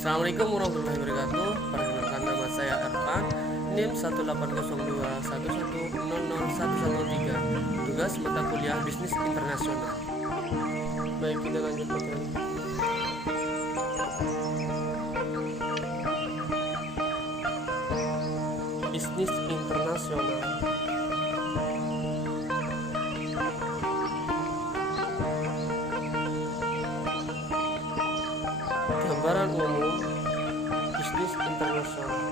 Assalamualaikum warahmatullahi wabarakatuh. Perkenalkan, nama saya Ervan, NIM 1802111001113. Tugas mata kuliah Bisnis Internasional. Baik, kita lanjut materi. Bisnis Internasional. Gambaran umum bisnis internasional.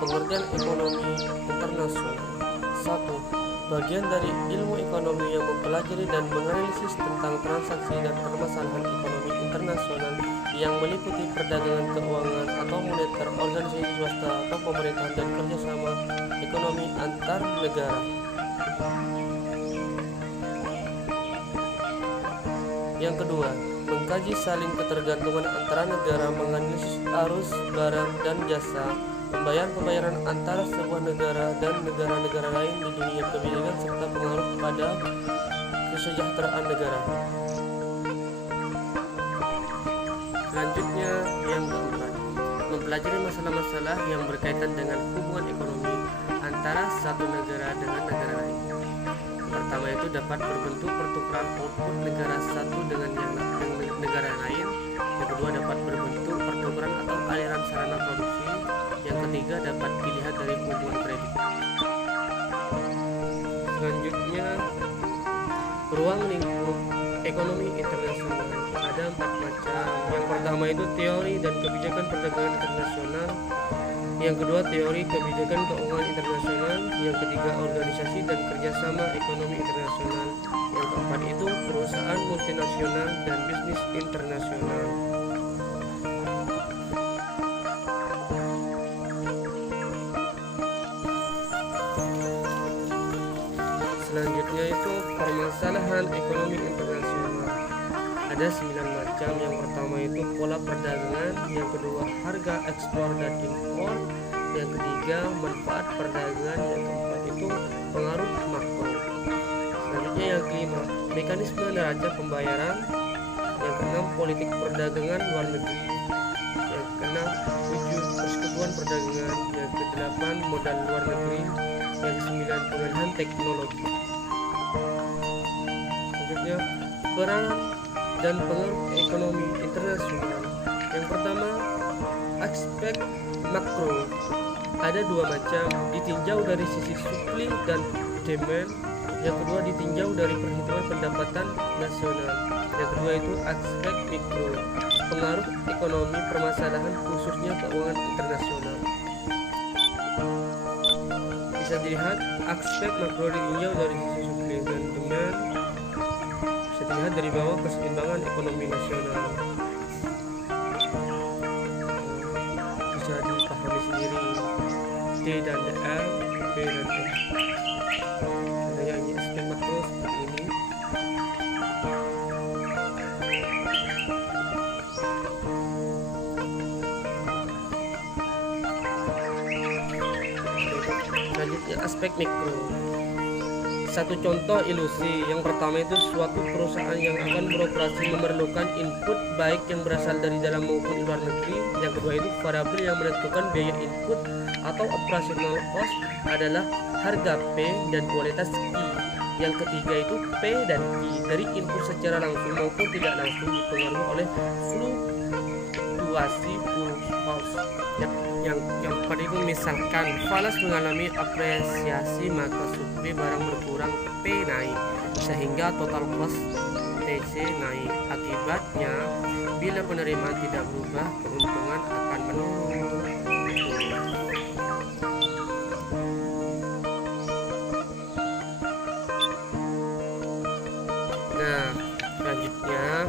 Pengertian ekonomi internasional. 1. Bagian dari ilmu ekonomi yang mempelajari dan menganalisis tentang transaksi dan permasalahan ekonomi internasional yang meliputi perdagangan, keuangan atau moneter, organisasi swasta atau pemerintahan, dan kerjasama ekonomi antar negara. Yang kedua, mengkaji saling ketergantungan antara negara, menganalisis arus barang dan jasa, pembayaran antara sebuah negara dan negara-negara lain di dunia, kebijakan serta pengaruh pada kesejahteraan negara. Selanjutnya, yang keempat, mempelajari masalah-masalah yang berkaitan dengan hubungan ekonomi antara satu negara dengan negara lain. Pertama itu dapat berbentuk pertukaran output negara satu dengan negara lain. Yang kedua dapat berbentuk pertukaran atau aliran sarana produksi. Yang ketiga dapat dilihat dari hubungan kredit. Selanjutnya, ruang lingkup ekonomi internasional. Ada 4 macam. Yang pertama itu teori dan kebijakan perdagangan internasional. Yang kedua, teori kebijakan keuangan internasional. Yang ketiga, organisasi dan kerjasama ekonomi internasional. Yang keempat itu perusahaan multinasional dan bisnis internasional. Selanjutnya itu permasalahan ekonomi internasional. Ada 9 macam. Yang pertama itu pola perdagangan. Yang kedua, harga ekspor dan impor. Yang ketiga, manfaat perdagangan. Yang keempat itu pengaruh makro. Selanjutnya yang kelima, mekanisme neraca pembayaran. Yang keenam, politik perdagangan luar negeri. Yang keenam, 7, persekutuan perdagangan. Yang kedelapan, modal luar negeri. Yang kesembilan, pengalihan teknologi. Selanjutnya, peranan dan pengaruh ekonomi internasional. Yang pertama, aspek makro. Ada 2 macam, ditinjau dari sisi supply dan demand. Yang kedua, ditinjau dari perhitungan pendapatan nasional. Yang kedua itu aspek mikro, pengaruh ekonomi permasalahan khususnya keuangan internasional. Bisa dilihat aspek makro ditinjau dari sisi supply dan demand. Bisa dilihat dari bawah, keseimbangan ekonomi nasional. Bisa dipahami sendiri D dan L, B dan E. Ada yang aspek makro seperti ini. Selanjutnya aspek mikro. Satu contoh ilusi. Yang pertama itu suatu perusahaan yang akan beroperasi memerlukan input baik yang berasal dari dalam maupun luar negeri. Yang kedua itu variabel yang menentukan biaya input atau operational cost adalah harga P dan kualitas Q. Yang ketiga itu P dan Q dari input secara langsung maupun tidak langsung dipengaruhi oleh fluktuasi cost. Yang keempat itu misalkan falas mengalami apresiasi, maka supply barang berkurang, P naik, sehingga total cost TC naik. Akibatnya, bila penerimaan tidak berubah, keuntungan akan menurun. Nah, selanjutnya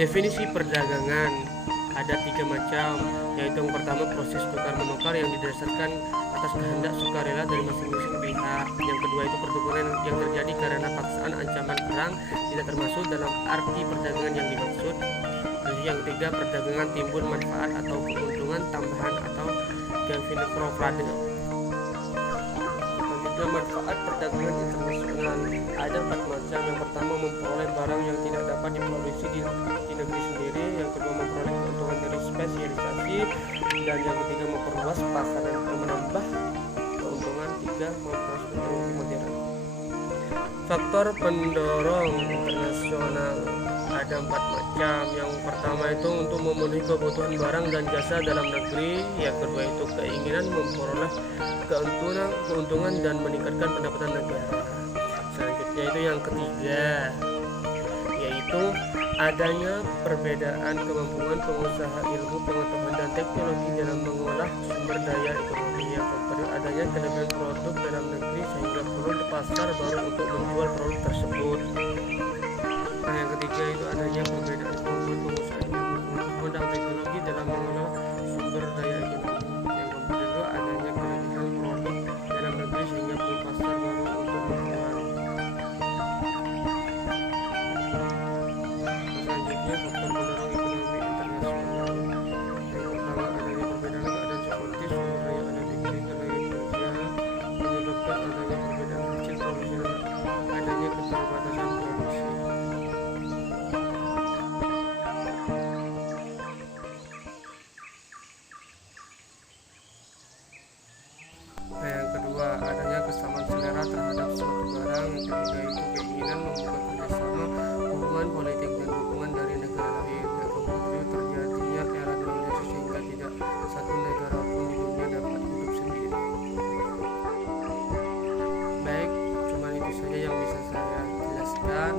definisi perdagangan. Ada 3 macam, yaitu yang pertama proses tukar menukar yang didasarkan atas kehendak sukarela dari masing-masing pihak. Yang kedua itu pertukaran yang terjadi karena paksaan ancaman perang, tidak termasuk dalam arti perdagangan yang dimaksud. Lalu yang ketiga, perdagangan timbul manfaat atau keuntungan tambahan atau Gavin Crawford. Selanjutnya manfaat perdagangan internasional ada 4 macam. Yang pertama Dan yang ketiga, memperluas pasar dan menambah keuntungan. Tiga, memperluas teknologi modern. Faktor pendorong internasional ada 4 macam. Yang pertama itu untuk memenuhi kebutuhan barang dan jasa dalam negeri. Yang kedua itu keinginan memperoleh keuntungan dan meningkatkan pendapatan negara. Selanjutnya itu yang ketiga, yaitu adanya perbedaan kemampuan pengusaha, ilmu pengetahuan dan teknologi dalam mengolah sumber daya ekonomi. Yang keempat, adanya kelebihan produk dalam negeri sehingga perlu pasar baru untuk menjual produk tersebut. Nah, yang ketiga itu adanya perbedaan kemampuan pengusaha, ilmu pengetahuan dan teknologi dalam mengolah sumber daya ekonomi. Yang keempat itu adanya kelebihan produk dalam negeri sehingga perlu pasar baru untuk menjual. Selanjutnya, faktor pendorong ekonomi internasional. Yang pertama, adanya perbedaan keadaan seperti sumber daya ada negeri, tenaga kerja, menyebabkan adanya perbedaan hasil produksi dan adanya keterbatasan produksi. Nah, yang kedua, adanya kesamaan selera terhadap suatu barang. Yang ketiga itu keinginan membuka kerjasama, hubungan politik dan dukungan dari negara lain. Yang keempat itu terjadinya era globalisasi sehingga tidak satu negara pun di dunia dapat hidup sendiri. Baik, cuma itu saja yang bisa saya jelaskan.